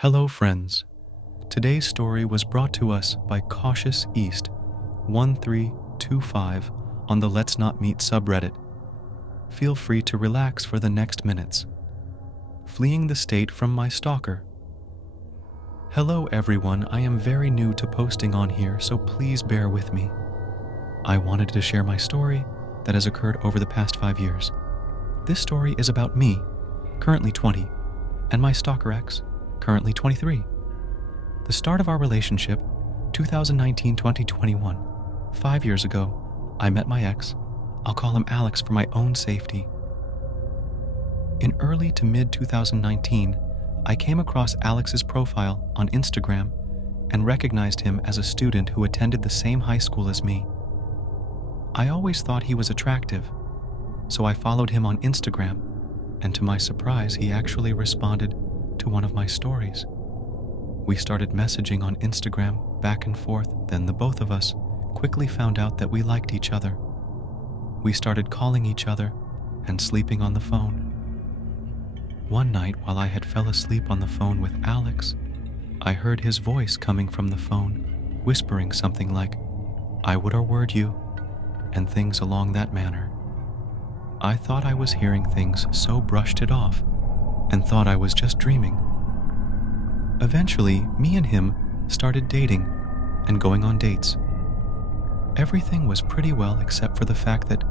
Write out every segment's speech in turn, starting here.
Hello, friends. Today's story was brought to us by Cautious East 1325 on the Let's Not Meet subreddit. Feel free to relax for the next minutes. Fleeing the state from my stalker. Hello, everyone. I am very new to posting on here, so please bear with me. I wanted to share my story that has occurred over the past 5 years. This story is about me, currently 20, and my stalker ex, currently 23. The start of our relationship, 2019-2021. 5 years ago, I met my ex. I'll call him Alex for my own safety. In early to mid 2019, I came across Alex's profile on Instagram and recognized him as a student who attended the same high school as me. I always thought he was attractive, so I followed him on Instagram, and to my surprise, he actually responded to one of my stories. We started messaging on Instagram back and forth, then the both of us quickly found out that we liked each other. We started calling each other and sleeping on the phone. One night, while I had fell asleep on the phone with Alex, I heard his voice coming from the phone, whispering something like, "I would award you," and things along that manner. I thought I was hearing things, so brushed it off and thought I was just dreaming. Eventually, me and him started dating and going on dates. Everything was pretty well except for the fact that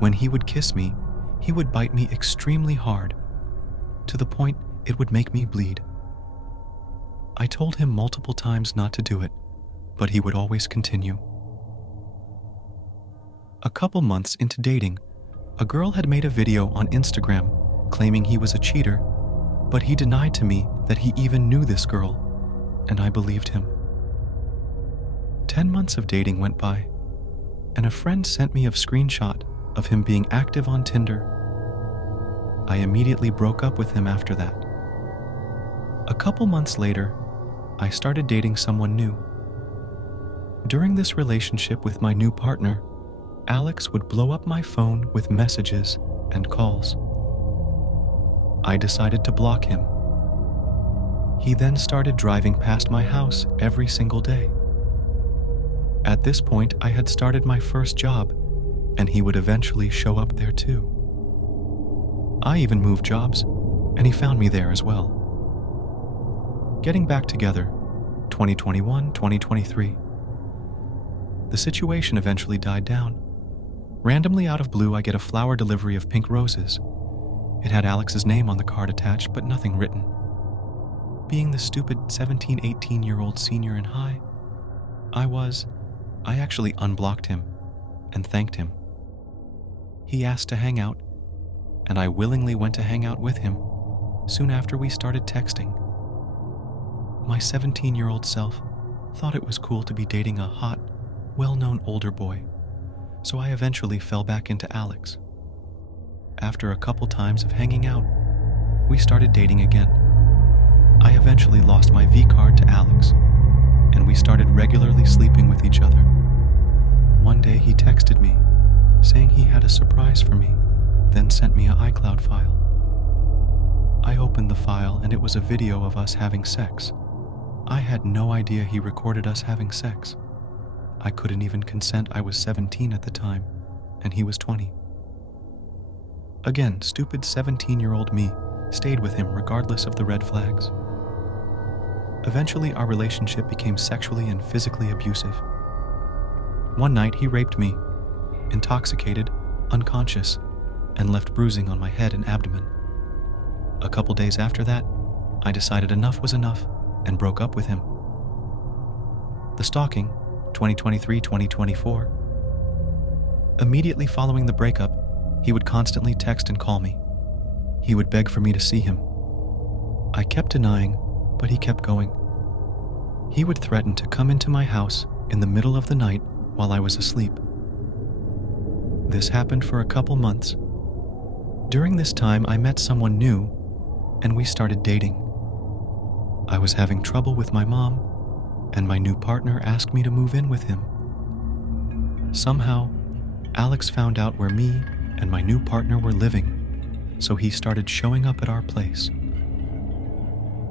when he would kiss me, he would bite me extremely hard, to the point it would make me bleed. I told him multiple times not to do it, but he would always continue. A couple months into dating, a girl had made a video on Instagram claiming he was a cheater, but he denied to me that he even knew this girl, and I believed him. 10 months of dating went by, and a friend sent me a screenshot of him being active on Tinder. I immediately broke up with him after that. A couple months later, I started dating someone new. During this relationship with my new partner, Alex would blow up my phone with messages and calls. I decided to block him. He then started driving past my house every single day. At this point, I had started my first job, and he would eventually show up there too. I even moved jobs, and he found me there as well. Getting back together, 2021-2023. The situation eventually died down. Randomly out of blue, I get a flower delivery of pink roses. It had Alex's name on the card attached, but nothing written. Being the stupid 17, 18-year-old senior in high, I actually unblocked him and thanked him. He asked to hang out, and I willingly went to hang out with him soon after we started texting. My 17-year-old self thought it was cool to be dating a hot, well-known older boy, so I eventually fell back into Alex. After a couple times of hanging out, we started dating again. I eventually lost my V-card to Alex, and we started regularly sleeping with each other. One day he texted me, saying he had a surprise for me, then sent me an iCloud file. I opened the file and it was a video of us having sex. I had no idea he recorded us having sex. I couldn't even consent. I was 17 at the time, and he was 20. Again, stupid 17-year-old me stayed with him regardless of the red flags. Eventually, our relationship became sexually and physically abusive. One night, he raped me, intoxicated, unconscious, and left bruising on my head and abdomen. A couple days after that, I decided enough was enough and broke up with him. The stalking, 2023-2024. Immediately following the breakup, he would constantly text and call me. He would beg for me to see him. I kept denying, but he kept going. He would threaten to come into my house in the middle of the night while I was asleep. This happened for a couple months. During this time, I met someone new, and we started dating. I was having trouble with my mom, and my new partner asked me to move in with him. Somehow, Alex found out where me and my new partner were living, so he started showing up at our place.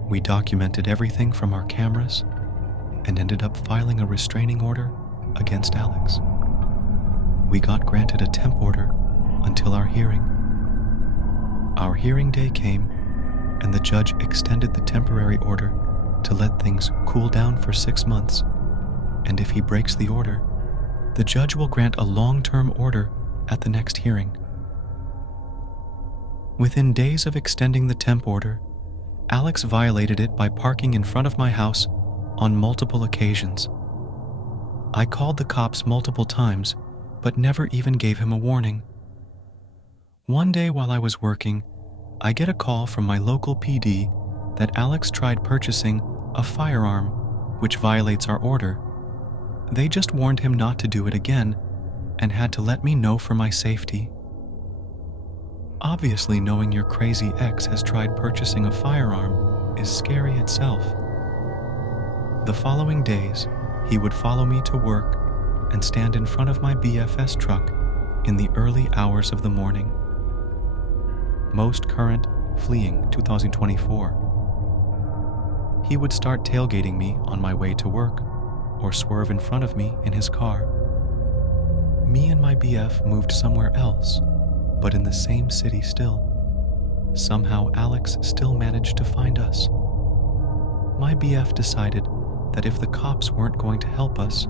We documented everything from our cameras and ended up filing a restraining order against Alex. We got granted a temp order until our hearing. Our hearing day came, and the judge extended the temporary order to let things cool down for 6 months, and if he breaks the order, the judge will grant a long-term order at the next hearing. Within days of extending the temp order, Alex violated it by parking in front of my house on multiple occasions. I called the cops multiple times, but never even gave him a warning. One day while I was working, I get a call from my local PD that Alex tried purchasing a firearm, which violates our order. They just warned him not to do it again and had to let me know for my safety. Obviously, knowing your crazy ex has tried purchasing a firearm is scary itself. The following days, he would follow me to work and stand in front of my BFS truck in the early hours of the morning. Most current, fleeing 2024. He would start tailgating me on my way to work or swerve in front of me in his car. Me and my BF moved somewhere else, but in the same city still. Somehow Alex still managed to find us. My BF decided that if the cops weren't going to help us,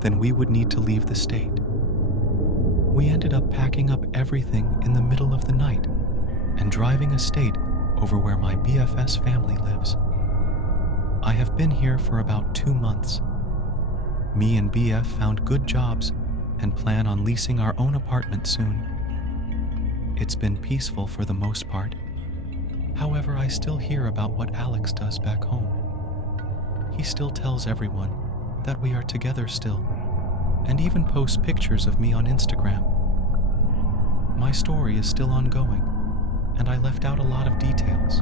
then we would need to leave the state. We ended up packing up everything in the middle of the night and driving a state over where my BFS family lives. I have been here for about 2 months. Me and BF found good jobs and plan on leasing our own apartment soon. It's been peaceful for the most part. However, I still hear about what Alex does back home. He still tells everyone that we are together still, and even posts pictures of me on Instagram. My story is still ongoing, and I left out a lot of details.